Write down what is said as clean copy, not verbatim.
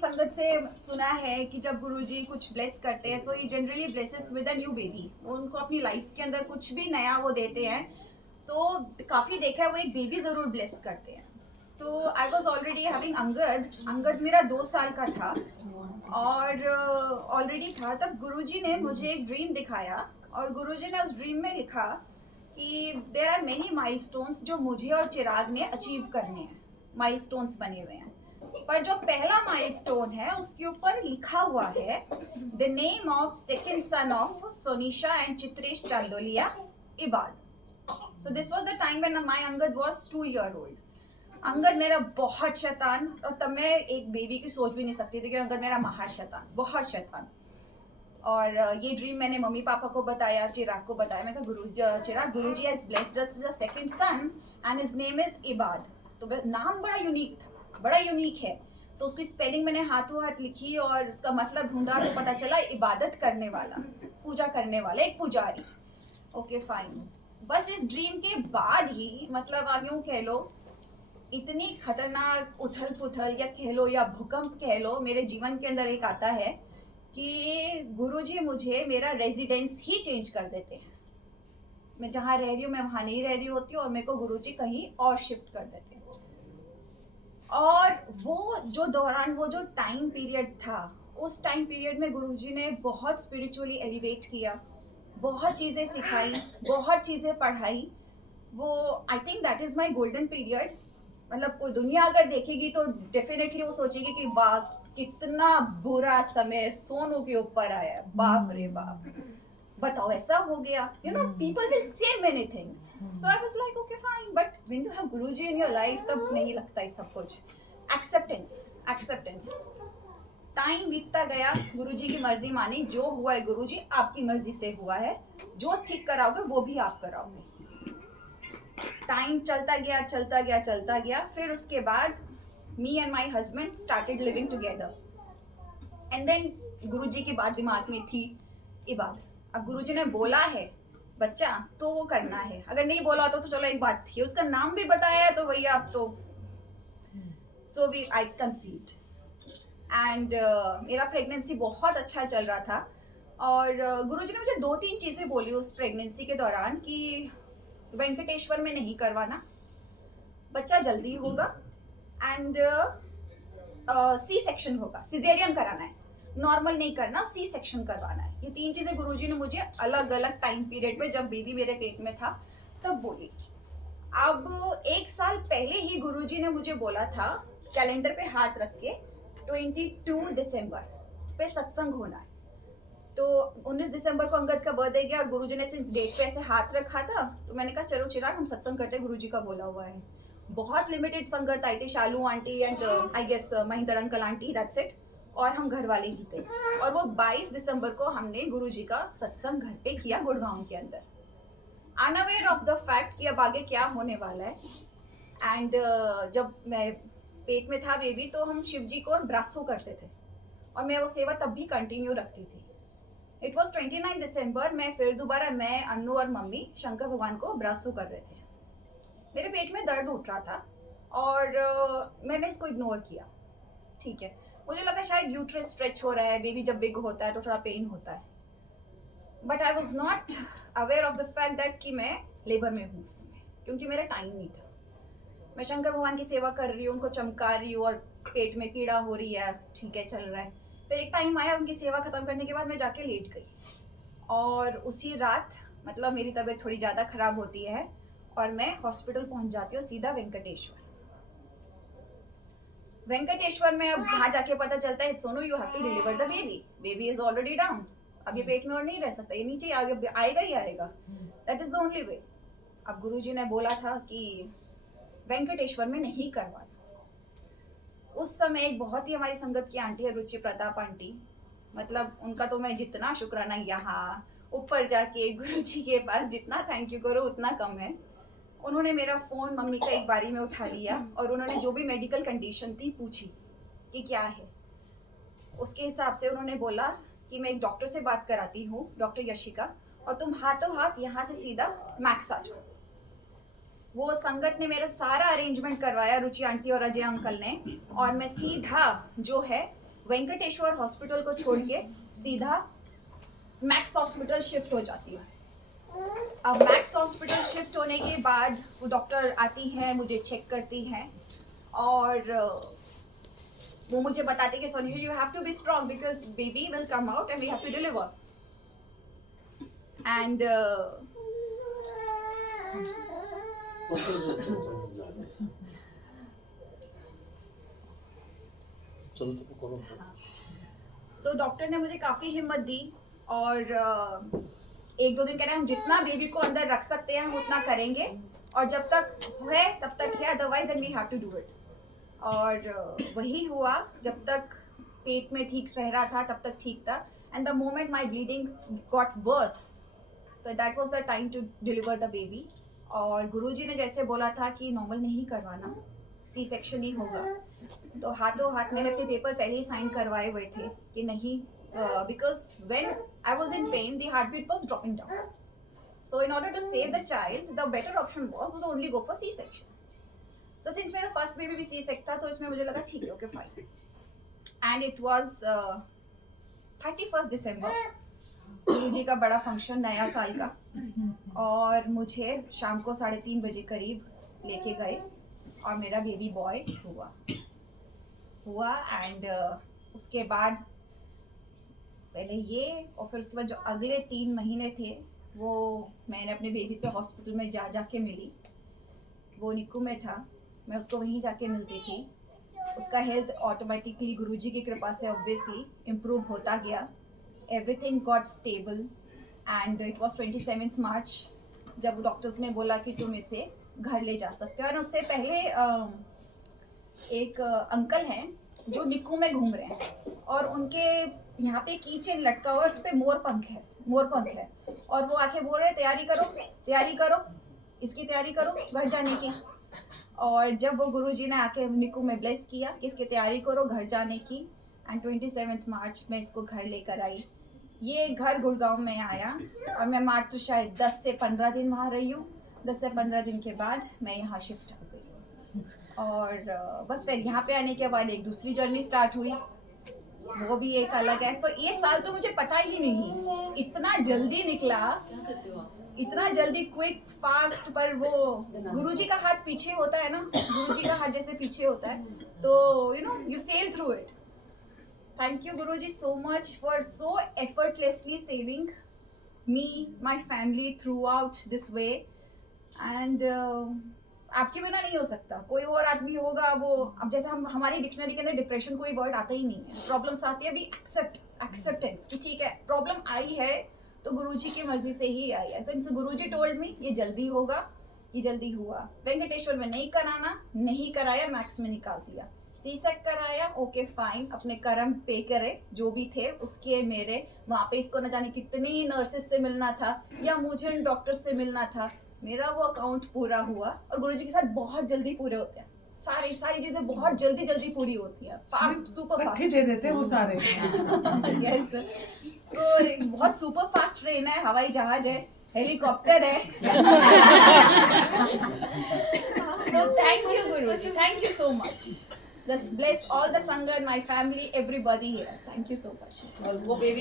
संगत से सुना है कि जब गुरुजी कुछ ब्लेस करते हैं so he generally blesses with a new baby. उनको अपनी लाइफ के अंदर कुछ भी नया वो देते हैं तो काफ़ी देखा है वो एक बेबी ज़रूर ब्लेस करते हैं। तो I was already having Angad. Angad मेरा 2 साल का था और ऑलरेडी था तब गुरुजी ने मुझे एक ड्रीम दिखाया और गुरुजी ने उस ड्रीम में लिखा कि देयर आर मेनी माइलस्टोन्स जो मुझे और चिराग ने अचीव करने हैं। माइलस्टोन्स बने हुए हैं पर जो पहला माइलस्टोन है उसके ऊपर लिखा हुआ है the name of second son of Sonisha and Chitresh Chandolia Ibaad. So this was the time when my Angad was 2 year old. Angad मेरा बहुत शैतान, और तब मैं एक बेबी की सोच भी नहीं सकती थी कि अंगद मेरा महा शैतान, बहुत शैतान। और ये ड्रीम मैंने मम्मी पापा को बताया, चिराग को बताया। मैं कहा Chirag, Guruji has blessed us with a second son and his name is Ibaad. तो नाम बड़ा यूनिक था, बड़ा यूनिक है। तो उसकी स्पेलिंग मैंने हाथों हाथ लिखी और उसका मतलब ढूंढा तो पता चला इबादत करने वाला, पूजा करने वाला, एक पुजारी। Okay fine. बस इस ड्रीम के बाद ही मतलब आप यूँ कह लो इतनी खतरनाक उथल पुथल या कह लो या भूकंप कह लो मेरे जीवन के अंदर एक आता है कि गुरुजी मुझे मेरा रेजिडेंस ही चेंज कर देते हैं। मैं जहाँ रह रही हूँ मैं वहाँ नहीं रह रही होती और मेरे को गुरुजी कहीं और शिफ्ट कर देते हैं। और वो जो दौरान वो जो टाइम पीरियड था, उस टाइम पीरियड में गुरुजी ने बहुत स्पिरिचुअली एलिवेट किया, बहुत चीज़ें सिखाई, बहुत चीज़ें पढ़ाई। वो I think that is my golden period. मतलब कोई दुनिया अगर देखेगी तो डेफिनेटली वो सोचेगी कि वाह कितना बुरा समय सोनू के ऊपर आया, बाप रे बाप, बताओ ऐसा हो गया। You know people will say many things. So I was like okay fine, but when you have Guruji in your life तब नहीं लगता है सब कुछ। एक्सेप्टेंस। टाइम बीतता गया, गुरुजी की मर्जी मानी, जो हुआ है गुरुजी आपकी मर्जी से हुआ है, जो ठीक कराओगे वो भी आप कराओगे। टाइम चलता गया। फिर उसके बाद me and my husband started living together and then Guruji की बात दिमाग में थी इबादत। अब गुरुजी ने बोला है बच्चा तो वो करना है, अगर नहीं बोला होता तो चलो एक बात थी, उसका नाम भी बताया तो भैया आप तो so we I conceived and मेरा प्रेगनेंसी बहुत अच्छा चल रहा था। और गुरुजी ने मुझे 2-3 चीज़ें बोली उस प्रेगनेंसी के दौरान कि वेंकटेश्वर में नहीं करवाना, बच्चा जल्दी होगा एंड सी सेक्शन होगा, सिजेरियन कराना है, नॉर्मल नहीं करना, सी सेक्शन करवाना है। ये 3 चीज़ें गुरुजी ने मुझे अलग अलग टाइम पीरियड में जब बेबी मेरे पेट में था तब बोली। अब 1 साल पहले ही गुरुजी ने मुझे बोला था कैलेंडर पे हाथ रख के 22 दिसंबर पे सत्संग होना है। तो 19 दिसंबर को अंगद का बर्थडे गया और गुरुजी ने सिंस डेट पे ऐसे हाथ रखा था तो मैंने कहा चलो चिराग हम सत्संग करते हैं, गुरुजी का बोला हुआ है। बहुत लिमिटेड संगत आई थी, Shalu aunty and I guess Mahinder uncle aunty, that's it, और हम घर वाले ही थे। और वो 22 दिसंबर को हमने गुरुजी का सत्संग घर पे किया गुड़गांव के अंदर, अनअवेयर ऑफ द फैक्ट कि अब आगे क्या होने वाला है। एंड जब मैं पेट में था बेबी तो हम शिव जी को ब्रासो करते थे और मैं वो सेवा तब भी कंटिन्यू रखती थी। इट वॉज 29 दिसंबर में फिर दोबारा मैं, अन्नू और मम्मी शंकर भगवान को ब्रासो कर रहे थे। मेरे पेट में दर्द उठ रहा था और मैंने इसको इग्नोर किया। ठीक है, मुझे लगा शायद यूट्रस स्ट्रेच हो रहा है, बेबी जब बिग होता है तो थोड़ा पेन होता है, but I was not aware of the fact that कि मैं लेबर में हूँ उस समय, क्योंकि मेरा टाइम नहीं था। मैं शंकर भगवान की सेवा कर रही हूँ, उनको चमका रही हूँ और पेट में पीड़ा हो रही है, ठीक है चल रहा है। फिर एक टाइम आया, उनकी सेवा खत्म करने के बाद मैं जाके लेट गई और उसी रात मतलब मेरी तबीयत थोड़ी ज़्यादा ख़राब होती है और मैं हॉस्पिटल पहुँच जाती हूँ सीधा वेंकटेश्वर में। अब वहाँ जाके पता चलता है Sonu you have to deliver the baby, baby is already down, अब ये पेट में और नहीं रह सकता, ये नीचे आएगा ही आएगा, that is the only way. अब गुरुजी ने बोला था कि वेंकटेश्वर में नहीं करवाना। उस समय एक बहुत ही हमारी संगत की आंटी है, रुचि प्रताप आंटी, मतलब उनका तो मैं जितना शुक्राना यहाँ ऊपर जाके गुरुजी के पास जितना थैंक यू करो उतना कम है। उन्होंने मेरा फ़ोन मम्मी का एक बारी में उठा लिया और उन्होंने जो भी मेडिकल कंडीशन थी पूछी कि क्या है। उसके हिसाब से उन्होंने बोला कि मैं एक डॉक्टर से बात कराती हूँ, डॉक्टर यशिका, और तुम हाथों हाथ यहाँ से सीधा मैक्स आ जाओ। वो संगत ने मेरा सारा अरेंजमेंट करवाया, रुचि आंटी और अजय अंकल ने, और मैं सीधा जो है वेंकटेश्वर हॉस्पिटल को छोड़ के सीधा मैक्स हॉस्पिटल शिफ्ट हो जाती हूँ। अब मैक्स हॉस्पिटल शिफ्ट होने के बाद वो डॉक्टर आती हैं, मुझे चेक करती हैं और वो मुझे बताते कि Sonia you have to be strong because baby will come out and we have to deliver and so doctor ने मुझे काफ़ी हिम्मत दी और एक दो दिन कह रहे हैं हम जितना बेबी को अंदर रख सकते हैं हम उतना करेंगे और जब तक है तब तक है, otherwise then we have to do it. और वही हुआ, जब तक पेट में ठीक रह रहा था तब तक ठीक था and the moment my bleeding got worse तो that was the time to deliver the baby. और गुरुजी ने जैसे बोला था कि नॉर्मल नहीं करवाना, सी सेक्शन ही होगा, तो हाथों हाथ मैंने अपने पेपर पहले ही साइन करवाए हुए थे कि नहीं, because when I was in pain the heart beat was dropping down, so in order to save the child the better option was to only go for C section. So since मेरा first baby भी C section था तो इसमें मुझे लगा ठीक है, okay fine. And it was 31 दिसंबर, गुरुजी का बड़ा फंक्शन नया साल का, और मुझे शाम को 3:30 बजे करीब लेके गए और मेरा बेबी बॉय हुआ एंड उसके बाद पहले ये और फिर उसके बाद जो अगले 3 महीने थे वो मैंने अपने बेबी से हॉस्पिटल में जाके मिली। वो निक्कू में था, मैं उसको वहीं जाके मिलती थी। उसका हेल्थ ऑटोमेटिकली गुरुजी की कृपा से ऑब्वियसली इम्प्रूव होता गया। Everything got stable and it was 27 मार्च जब डॉक्टर्स ने बोला कि तुम इसे घर ले जा सकते हो। और उससे पहले एक अंकल हैं जो निक्कू में घूम रहे हैं और उनके यहाँ पे की चेन लटका हुआ, उस पे मोर पंख है और वो आके बोल रहे तैयारी करो, इसकी तैयारी करो घर जाने की। और जब वो गुरुजी ने आके निक्कू में ब्लेस किया कि इसकी तैयारी करो घर जाने की, एंड 27 मार्च में इसको घर लेकर आई। ये घर गुड़गांव में आया और मैं मात्र शायद 10 से 15 दिन वहाँ रही हूँ। 10 से 15 दिन के बाद मैं यहाँ शिफ्ट हो गई और बस फिर यहाँ पे आने के बाद एक दूसरी जर्नी स्टार्ट हुई, वो भी एक अलग है। तो ये साल तो मुझे पता ही नहीं इतना जल्दी निकला, इतना जल्दी क्विक फास्ट। पर वो गुरुजी का हाथ पीछे होता है ना, गुरुजी का हाथ जैसे पीछे होता है तो you know you sail through it. Thank you Guruji so much for so effortlessly saving me, my family throughout this way and आपके बिना नहीं हो सकता, कोई और आदमी होगा वो। अब जैसे हम हमारी डिक्शनरी के अंदर डिप्रेशन कोई वर्ड आता ही नहीं है, प्रॉब्लम्स आती है, अभी एक्सेप्टेंस कि ठीक है प्रॉब्लम आई है तो गुरुजी की मर्जी से ही आई है। सिंस गुरुजी टोल्ड मी ये जल्दी होगा, ये जल्दी हुआ। वेंकटेश्वर में नहीं कराना, नहीं कराया, मैक्स में निकाल दिया। सी सेक कराया, ओके फाइन, अपने कर्म पे करे जो भी थे उसके। मेरे वहाँ पे इसको न जाने कितनी नर्सेस से मिलना था या मुझे उन डॉक्टर से मिलना था, मेरा वो अकाउंट पूरा हुआ। और गुरुजी के साथ बहुत जल्दी पूरे होते हैं, सारी चीजें बहुत जल्दी पूरी होती है, फास्ट, सुपर फास्ट दे देते वो सारे। यस, तो बहुत सुपर फास्ट ट्रेन है, हवाई जहाज है, हेलीकॉप्टर है। So thank you Guruji, thank you so much. Just bless all the Sangha and my family, everybody here. Thank you so much.